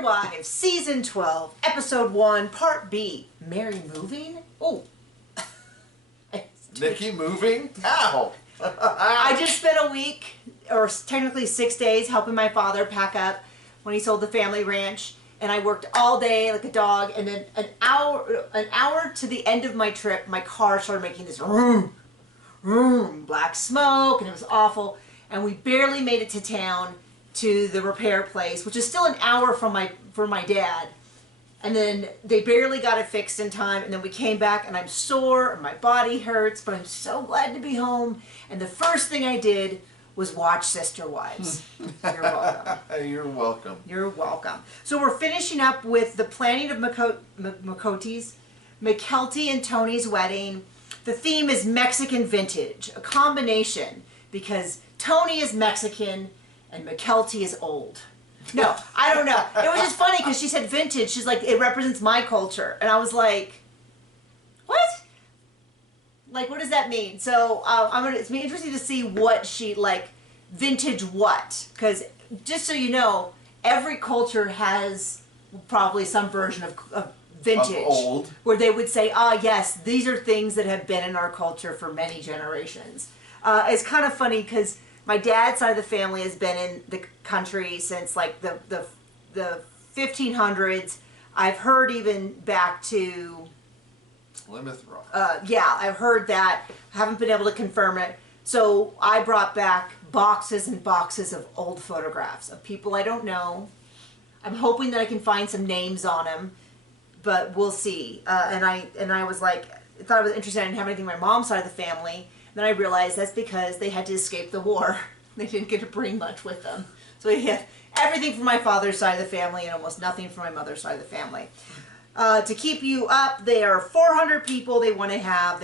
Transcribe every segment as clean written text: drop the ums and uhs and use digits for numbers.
Dear Wives, Season 12, Episode 1, Part B. Meri moving? Oh. Nikki moving? Ow! I just spent a week, or technically 6 days, helping my father pack up when he sold the family ranch. And I worked all day like a dog. And then an hour to the end of my trip, my car started making this vroom, vroom, black smoke. And it was awful. And we barely made it to town to the repair place, which is still an hour from my dad. And then they barely got it fixed in time, and then we came back and I'm sore and my body hurts, but I'm so glad to be home. And the first thing I did was watch Sister Wives. You're welcome. You're welcome. You're welcome. So we're finishing up with the planning of Mykelti and Tony's wedding. The theme is Mexican vintage, a combination, because Tony is Mexican and Mykelti is old. No, I don't know. It was just funny because she said vintage. She's like, it represents my culture. And I was like, what? Like, what does that mean? So it's interesting to see what she, like, vintage what. Because just so you know, every culture has probably some version of vintage. Of old. Where they would say, yes, these are things that have been in our culture for many generations. It's kind of funny because my dad's side of the family has been in the country since like the 1500s. I've heard even back to Plymouth Rock. Yeah, I've heard that. Haven't been able to confirm it. So I brought back boxes and boxes of old photographs of people I don't know. I'm hoping that I can find some names on them, but we'll see. And I was like, I thought it was interesting. I didn't have anything on my mom's side of the family. Then I realized that's because they had to escape the war. They didn't get to bring much with them. So we have everything from my father's side of the family and almost nothing from my mother's side of the family. To keep you up, they are 400 people they want to have.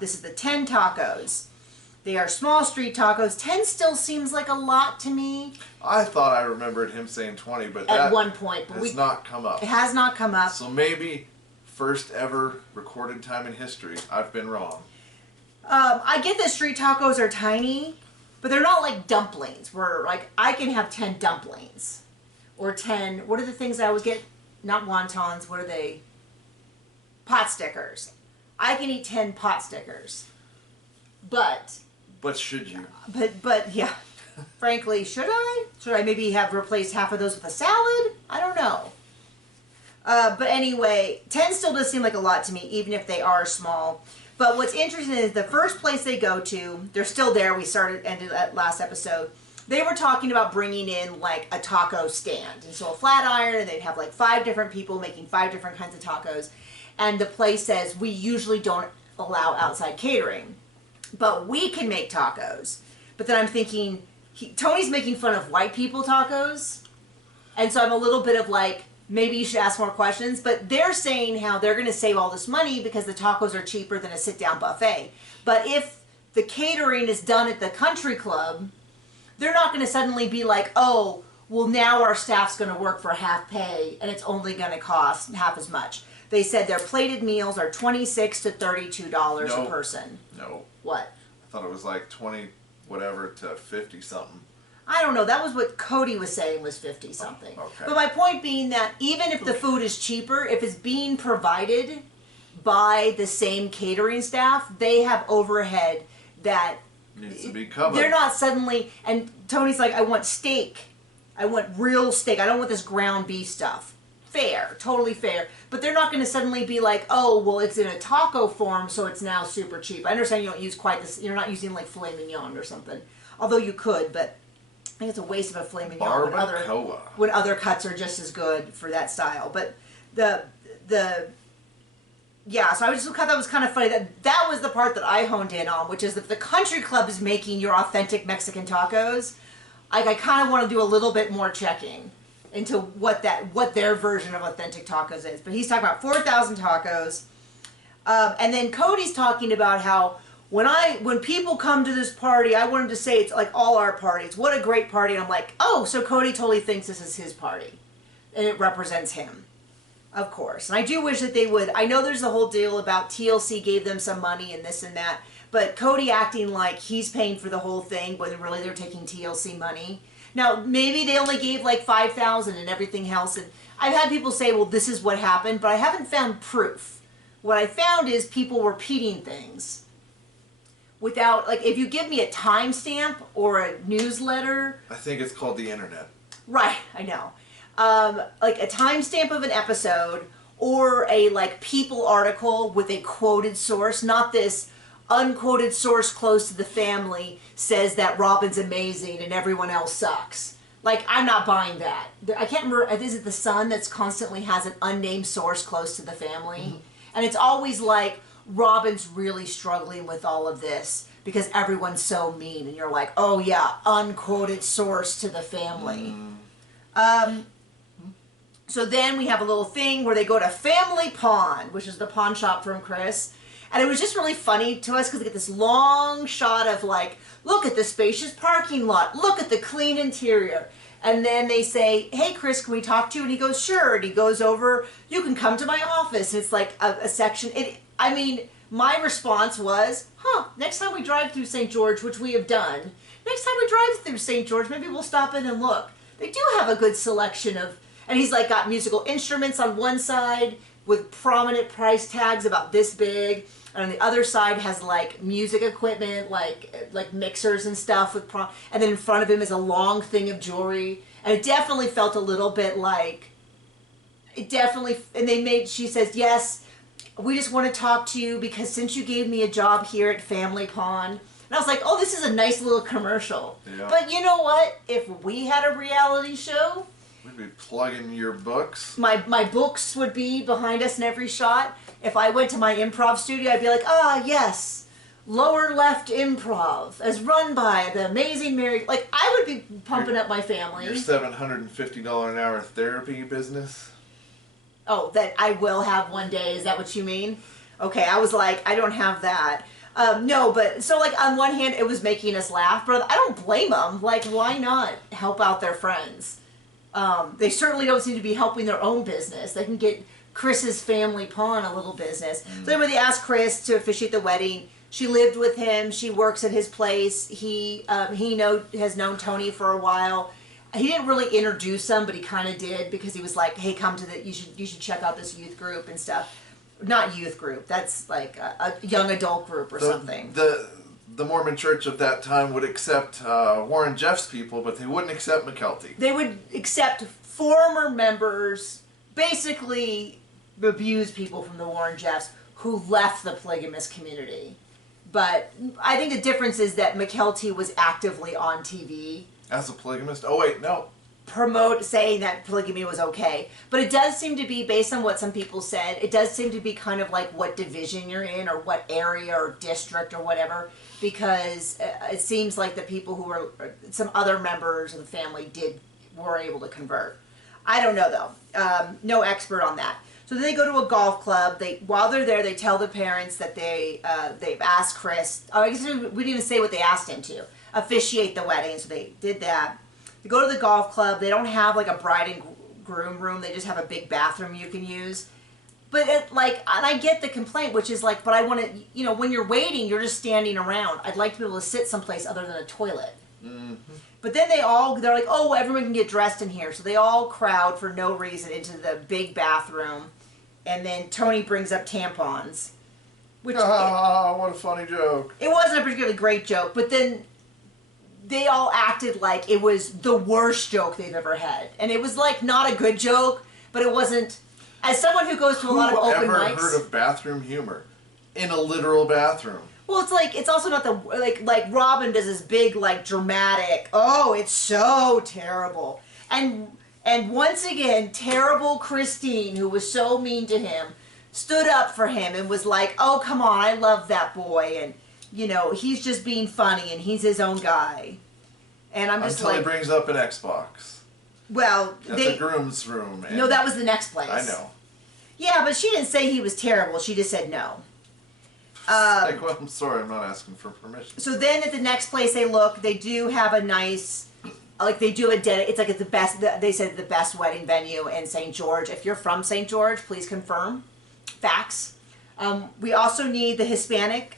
This is the 10 tacos. They are small street tacos. 10 still seems like a lot to me. I thought I remembered him saying 20, but at one point, but has not come up. It has not come up. So maybe first ever recorded time in history. I've been wrong. I get that street tacos are tiny, but they're not like dumplings, where like I can have 10 dumplings. Or 10, what are the things I always get? Not wontons, what are they? Pot stickers. I can eat 10 pot stickers. But Should you? But yeah, frankly, should I? Should I maybe have replaced half of those with a salad? I don't know. But anyway, 10 still does seem like a lot to me, even if they are small. But what's interesting is the first place they go to, they're still there. We ended that last episode. They were talking about bringing in like a taco stand. And so a flat iron, and they'd have like 5 different people making 5 different kinds of tacos. And the place says, we usually don't allow outside catering, but we can make tacos. But then I'm thinking, Tony's making fun of white people tacos. And so I'm a little bit of like, maybe you should ask more questions, but they're saying how they're going to save all this money because the tacos are cheaper than a sit-down buffet. But if the catering is done at the country club, they're not going to suddenly be like, oh, well, now our staff's going to work for half pay and it's only going to cost half as much. They said their plated meals are $26 to $32 a person. No. What? I thought it was like 20 whatever to 50 something. I don't know. That was what Cody was saying was 50 something. Oh, okay. But my point being that even if the food is cheaper, if it's being provided by the same catering staff, they have overhead that needs to be covered. They're not suddenly, and Tony's like, I want steak. I want real steak. I don't want this ground beef stuff. Fair, totally fair. But they're not going to suddenly be like, oh, well, it's in a taco form, so it's now super cheap. I understand you don't use quite this. You're not using like filet mignon or something. Although you could, but I think it's a waste of a filet mignon when other cuts are just as good for that style. But yeah, so I just thought that was kind of funny. That was the part that I honed in on, which is that the country club is making your authentic Mexican tacos. I kind of want to do a little bit more checking into what their version of authentic tacos is. But he's talking about 4,000 tacos. And then Cody's talking about how when people come to this party, I wanted to say it's like all our parties. What a great party. And I'm like, oh, so Cody totally thinks this is his party. And it represents him. Of course. And I do wish that they would. I know there's the whole deal about TLC gave them some money and this and that. But Cody acting like he's paying for the whole thing when really they're taking TLC money. Now, maybe they only gave like 5,000 and everything else. And I've had people say, well, this is what happened, but I haven't found proof. What I found is people repeating things without, like, if you give me a timestamp or a newsletter. I think it's called the internet. Right, I know. Like a timestamp of an episode or a like People article with a quoted source, not this unquoted source close to the family says that Robin's amazing and everyone else sucks. Like, I'm not buying that. I can't remember, is it The Sun that's constantly has an unnamed source close to the family? Mm-hmm. And it's always like, Robin's really struggling with all of this because everyone's so mean. And you're like, oh yeah, unquoted source to the family. So then we have a little thing where they go to Family Pawn, which is the pawn shop from Chris. And it was just really funny to us because they get this long shot of like, look at the spacious parking lot. Look at the clean interior. And then they say, hey, Chris, can we talk to you? And he goes, sure. And he goes over, you can come to my office. And it's like a section. I mean, my response was, next time we drive through St. George, which we have done, next time we drive through St. George, maybe we'll stop in and look. They do have a good selection of, and he's like got musical instruments on one side with prominent price tags about this big. And on the other side has like music equipment, like mixers and stuff with and then in front of him is a long thing of jewelry. And it definitely felt a little bit like, and she says, yes, we just want to talk to you because since you gave me a job here at Family Pawn. And I was like, oh, this is a nice little commercial. Yeah. But you know what? If we had a reality show, we'd be plugging your books. My books would be behind us in every shot. If I went to my improv studio, I'd be like, yes, Lower Left Improv, as run by the amazing Meri. Like, I would be pumping up my family. Your $750 an hour therapy business? Oh, that I will have one day. Is that what you mean? Okay, I was like, I don't have that. No, but so like on one hand, it was making us laugh, but I don't blame them. Like, why not help out their friends? They certainly don't seem to be helping their own business. They can get Chris's Family Pawn a little business. So anyway, they asked Chris to officiate the wedding. She lived with him. She works at his place. He has known Tony for a while. He didn't really introduce them, but he kind of did because he was like, hey, come to you should check out this youth group and stuff. Not youth group. That's like a young adult group or something. The Mormon Church of that time would accept Warren Jeff's people, but they wouldn't accept McKelty. They would accept former members, basically abused people from the Warren Jeffs who left the polygamous community. But I think the difference is that McKelty was actively on TV. As a polygamist? Oh, wait, no. Saying that polygamy was okay. But it does seem to be, based on what some people said, it does seem to be kind of like what division you're in or what area or district or whatever, because it seems like the people who were, some other members of the family were able to convert. I don't know though. No expert on that. So then they go to a golf club. While they're there, they tell the parents that they've asked Chris, I guess we didn't even say what they asked him to, officiate the wedding, so they did that. They go to the golf club. They don't have like a bride and groom room. They just have a big bathroom you can use. But and I get the complaint, which is like, but I want to, when you're waiting, you're just standing around. I'd like to be able to sit someplace other than a toilet. Mm-hmm. But then they're like, oh, everyone can get dressed in here. So they all crowd for no reason into the big bathroom. And then Tony brings up tampons. Which, what a funny joke. It wasn't a particularly great joke, but then they all acted like it was the worst joke they've ever had. And it was like not a good joke, but it wasn't. As someone who goes to a lot of open mics. Who ever heard of bathroom humor? In a literal bathroom. Well, it's like, it's also not the, like Robin does this big, like, dramatic, oh, it's so terrible. And once again, terrible Christine, who was so mean to him, stood up for him and was like, oh, come on, I love that boy. And, he's just being funny and he's his own guy. And I'm just Until he brings up an Xbox. Well, That's a groom's room. No, that was the next place. I know. Yeah, but she didn't say he was terrible. She just said no. Well, I'm sorry, I'm not asking for permission. So then at the next place they look, they do have a nice, they do it's like it's the best, they said the best wedding venue in St. George. If you're from St. George, please confirm. Facts. We also need the Hispanic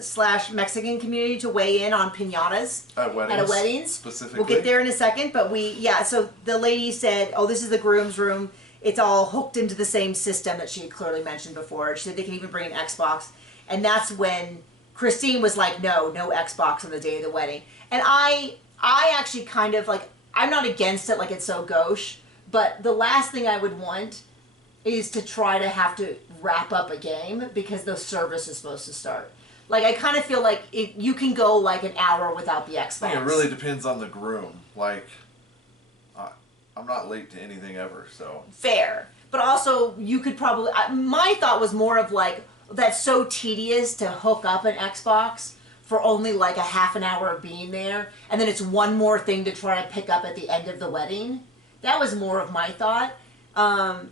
slash Mexican community to weigh in on piñatas At weddings. Specifically. We'll get there in a second, but so the lady said, oh, this is the groom's room. It's all hooked into the same system that she had clearly mentioned before. She said they can even bring an Xbox. And that's when Christine was like, no Xbox on the day of the wedding. And I actually kind of like, I'm not against it, like it's so gauche, but the last thing I would want is to try to have to wrap up a game because the service is supposed to start. Like, I kind of feel like you can go like an hour without the Xbox. I think it really depends on the groom. Like, I'm not late to anything ever, so. Fair. But also, you could probably, my thought was more of like, that's so tedious to hook up an Xbox for only like a half an hour of being there, and then it's one more thing to try to pick up at the end of the wedding. That was more of my thought. But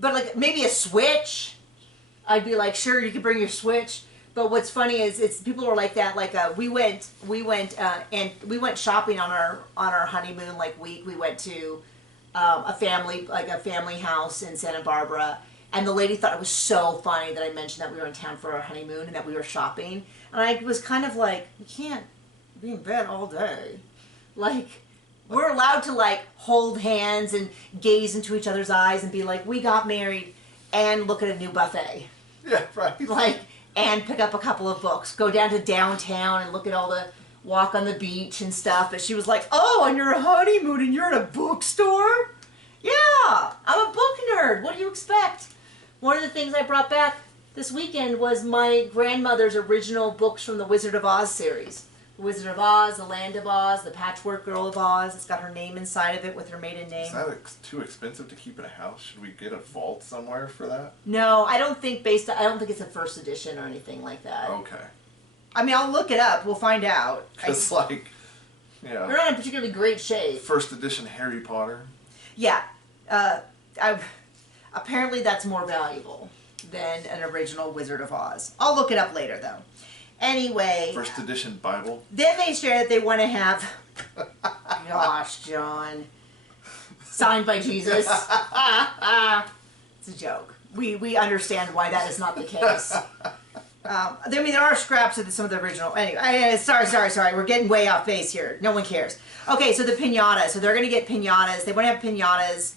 like maybe a Switch, I'd be like, sure, you can bring your Switch. But what's funny is it's people are like that. Like we went shopping on our honeymoon week. We went to a family house in Santa Barbara, and the lady thought it was so funny that I mentioned that we were in town for our honeymoon and that we were shopping. And I was kind of like, you can't be in bed all day. Like, we're allowed to like hold hands and gaze into each other's eyes and be like, we got married, and look at a new buffet. Yeah, right. Like, and pick up a couple of books, go down to downtown and look at all the walk on the beach and stuff. But she was like, oh, on your honeymoon and you're in a bookstore? Yeah, I'm a book nerd. What do you expect? One of the things I brought back this weekend was my grandmother's original books from the Wizard of Oz series. The Wizard of Oz, The Land of Oz, The Patchwork Girl of Oz. It's got her name inside of it with her maiden name. Is that too expensive to keep in a house? Should we get a vault somewhere for that? No, I don't think it's a first edition or anything like that. Okay. I mean, I'll look it up. We'll find out. It's like, yeah. They're not in particularly great shape. First edition Harry Potter. Yeah. Apparently that's more valuable than an original Wizard of Oz. I'll look it up later, though. Anyway. First edition Bible. Then they share that they want to have... Gosh, John. Signed by Jesus. It's a joke. We understand why that is not the case. I mean, there are scraps of some of the original. Anyway, sorry. We're getting way off base here. No one cares. Okay, so the piñata. So they're going to get piñatas. They want to have piñatas.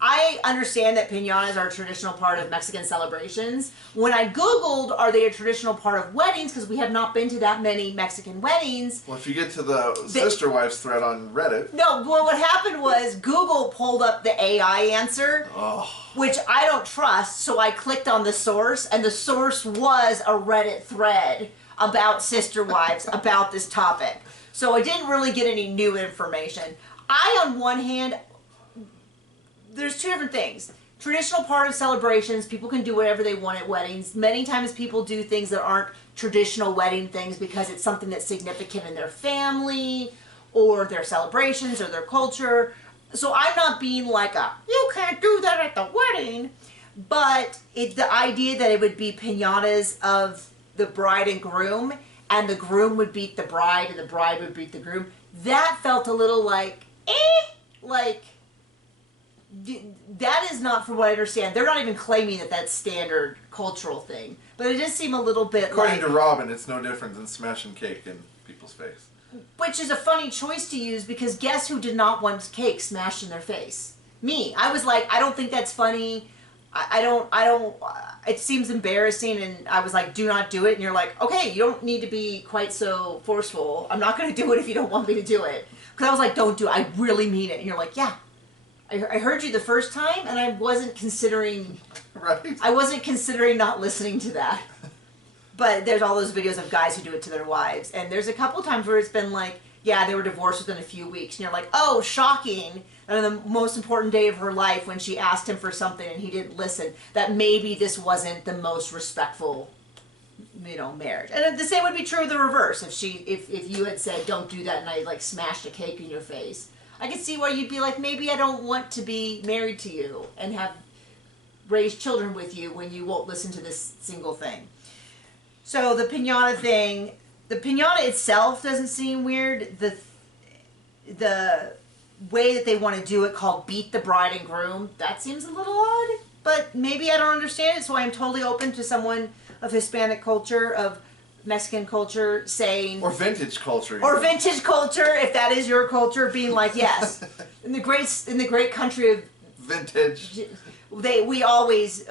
I understand that piñatas are a traditional part of Mexican celebrations. When I Googled, are they a traditional part of weddings? Because we have not been to that many Mexican weddings. Well, if you get to the Sister Wives thread on Reddit. No, well, what happened was Google pulled up the AI answer, which I don't trust, so I clicked on the source, and the source was a Reddit thread about Sister Wives, about this topic. So I didn't really get any new information. On one hand, there's two different things. Traditional part of celebrations, people can do whatever they want at weddings. Many times people do things that aren't traditional wedding things because it's something that's significant in their family or their celebrations or their culture. So I'm not being like you can't do that at the wedding. But the idea that it would be piñatas of the bride and groom, and the groom would beat the bride and the bride would beat the groom, that felt a little like, that is not, from what I understand, they're not even claiming that that's standard cultural thing. But it does seem a little bit According to Robin, it's no different than smashing cake in people's face. Which is a funny choice to use, because guess who did not want cake smashed in their face? Me. I was like, I don't think that's funny. I don't, it seems embarrassing, and I was like, do not do it. And you're like, okay, you don't need to be quite so forceful. I'm not going to do it if you don't want me to do it. Because I was like, don't do it. I really mean it. And you're like, yeah. I heard you the first time, and I wasn't considering... Right. I wasn't considering not listening to that. But there's all those videos of guys who do it to their wives. And there's a couple times where it's been like, yeah, they were divorced within a few weeks. And you're like, oh, shocking. And on the most important day of her life, when she asked him for something and he didn't listen, that maybe this wasn't the most respectful, marriage. And the same would be true of the reverse. If you had said, don't do that, and I, smashed a cake in your face, I could see why you'd be like, maybe I don't want to be married to you and have raised children with you when you won't listen to this single thing. So the piñata thing, the piñata itself doesn't seem weird. The way that they want to do it, called beat the bride and groom, that seems a little odd. but maybe I don't understand it, so I'm totally open to someone of Hispanic culture, of Mexican culture saying... Or vintage culture. Or vintage culture, if that is your culture, being like, yes, in the great country of... Vintage. We always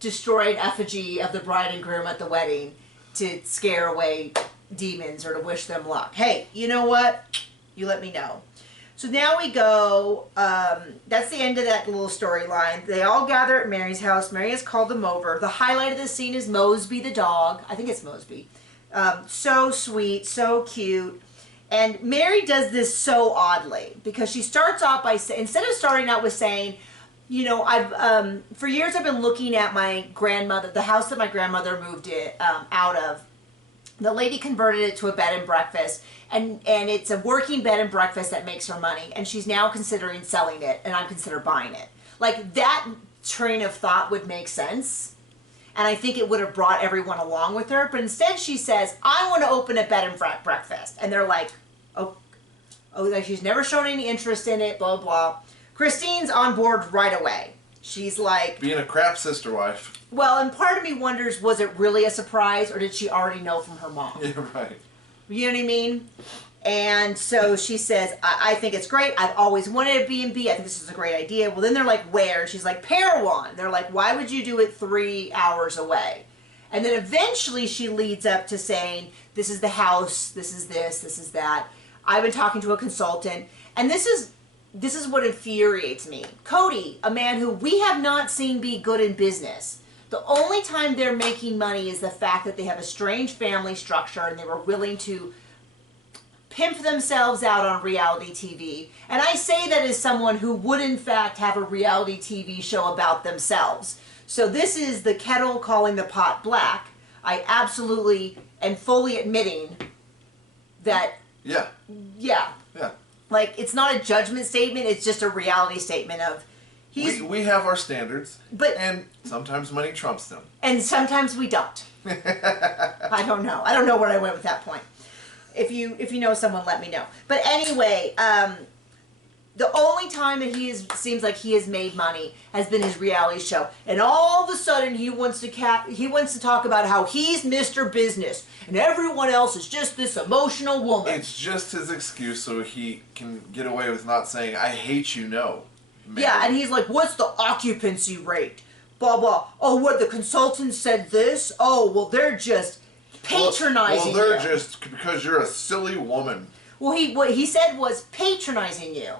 destroy an effigy of the bride and groom at the wedding to scare away demons or to wish them luck. Hey, you know what? You let me know. So now we go, that's the end of that little storyline. They all gather at Mary's house. Mary has called them over. The highlight of the scene is Mosby the dog. I think it's Mosby. So sweet, so cute. And Mary does this so oddly because she starts off by saying, instead of starting out with saying, you know, for years I've been looking at my grandmother, the house that my grandmother moved out of. The lady converted it to a bed and breakfast, and it's a working bed and breakfast that makes her money, and she's now considering selling it, and I'm considering buying it. Like, that train of thought would make sense, and I think it would have brought everyone along with her, but instead she says, I want to open a bed and breakfast, and they're like, oh, like she's never shown any interest in it, blah, blah. Christine's on board right away. She's like... Being a crap sister wife. Well, and part of me wonders, was it really a surprise, or did she already know from her mom? Yeah, right. You know what I mean? And so she says, I think it's great. I've always wanted a B&B. I think this is a great idea. Well, then they're like, where? And she's like, Parowan. They're like, why would you do it 3 hours away? And then eventually she leads up to saying, this is the house, this is this is that. I've been talking to a consultant, and this is what infuriates me. Cody, a man who we have not seen be good in business. The only time they're making money is the fact that they have a strange family structure and they were willing to pimp themselves out on reality TV. And I say that as someone who would in fact have a reality TV show about themselves. So this is the kettle calling the pot black. I absolutely and fully admitting that... Yeah. Yeah. Yeah. Like, it's not a judgment statement, it's just a reality statement of... We have our standards, and sometimes money trumps them. And sometimes we don't. I don't know. I don't know where I went with that point. If you know someone, let me know. But anyway, the only time that seems like he has made money has been his reality show, and all of a sudden he wants to talk about how he's Mr. Business and everyone else is just this emotional woman. It's just his excuse so he can get away with not saying "I hate you." No. Mary. Yeah, and he's like, "What's the occupancy rate?" Blah blah. Oh, what the consultant said this? Oh, well, they're just patronizing you. Well, they're just because you're a silly woman. Well, what he said was patronizing you.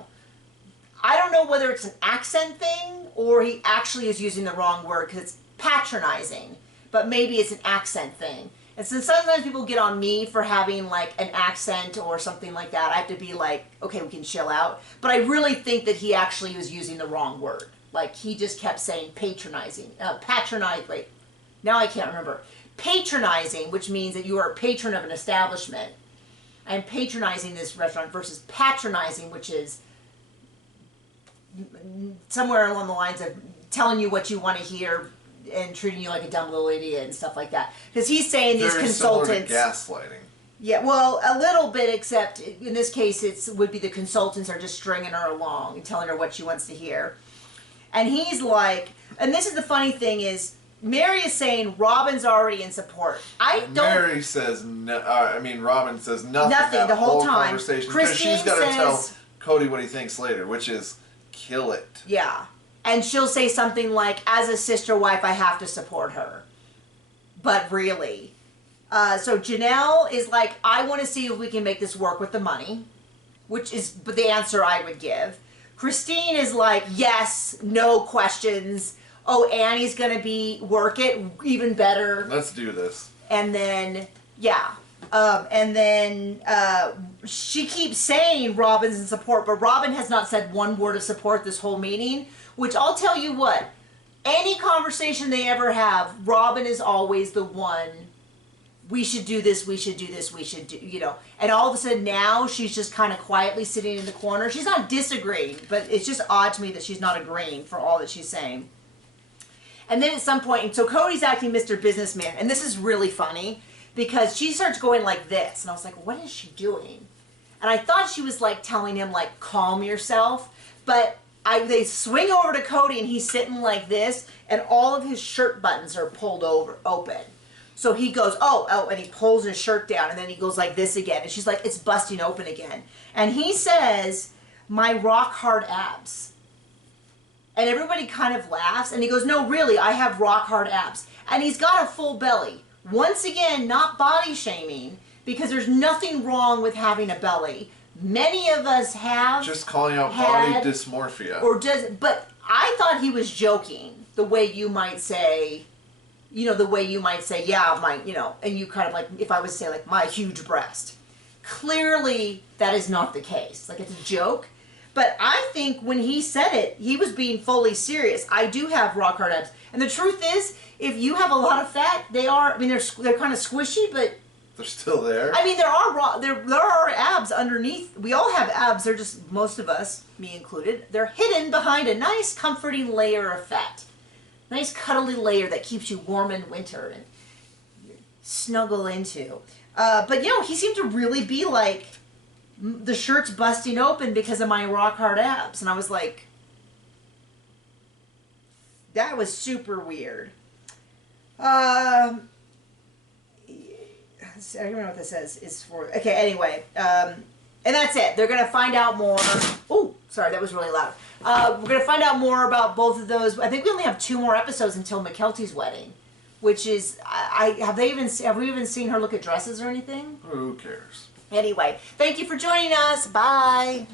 I don't know whether it's an accent thing or he actually is using the wrong word because it's patronizing, but maybe it's an accent thing. And since sometimes people get on me for having like an accent or something like that, I have to be like, okay, we can chill out. But I really think that he actually was using the wrong word. Like, he just kept saying patronizing. Wait, now I can't remember. Patronizing, which means that you are a patron of an establishment. I'm patronizing this restaurant versus patronizing, which is somewhere along the lines of telling you what you want to hear and treating you like a dumb little idiot and stuff like that. Because he's saying these consultants... Very similar to gaslighting. Yeah, well, a little bit, except in this case would be the consultants are just stringing her along and telling her what she wants to hear. And he's like... And this is the funny thing is, Mary is saying Robin's already in support. Mary says... Robin says nothing that the whole time. Conversation, because she's got to tell Cody what he thinks later, which is kill it. Yeah. And she'll say something like, as a sister wife, I have to support her. But really. So Janelle is like, I want to see if we can make this work with the money. Which is the answer I would give. Christine is like, yes, no questions. Oh, Annie's going to work it even better. Let's do this. And then, yeah. She keeps saying Robin's in support, but Robin has not said one word of support this whole meeting. Which I'll tell you what, any conversation they ever have, Robin is always the one, we should do this, we should do this, we should do, you know. And all of a sudden now she's just kind of quietly sitting in the corner. She's not disagreeing, but it's just odd to me that she's not agreeing for all that she's saying. And then at some point, so Cody's acting Mr. Businessman, and this is really funny because she starts going like this, and I was like, what is she doing? And I thought she was like telling him like, calm yourself, but they swing over to Cody and he's sitting like this, and all of his shirt buttons are pulled open. So he goes, oh, and he pulls his shirt down, and then he goes like this again, and she's like, it's busting open again. And he says, my rock hard abs. And everybody kind of laughs, and he goes, no, really, I have rock hard abs. And he's got a full belly. Once again, not body shaming, because there's nothing wrong with having a belly. Many of us have just calling out body dysmorphia. But I thought he was joking, the way you might say, yeah, my, and you kind of like, if I was to say like, my huge breast. Clearly, that is not the case. Like, it's a joke. But I think when he said it, he was being fully serious. I do have rock hard abs. And the truth is, if you have a lot of fat, they're kind of squishy, but they're still there. I mean, there are abs underneath. We all have abs. They're just, most of us, me included, they're hidden behind a nice, comforting layer of fat. Nice, cuddly layer that keeps you warm in winter and snuggle into. But, he seemed to really be like, the shirt's busting open because of my rock hard abs. And I was like, that was super weird. I don't remember what this says. It's for, okay, anyway. And that's it. They're going to find out more. Oh, sorry, that was really loud. We're going to find out more about both of those. I think we only have 2 more episodes until McKelty's wedding, which is, have we even seen her look at dresses or anything? Who cares? Anyway, thank you for joining us. Bye.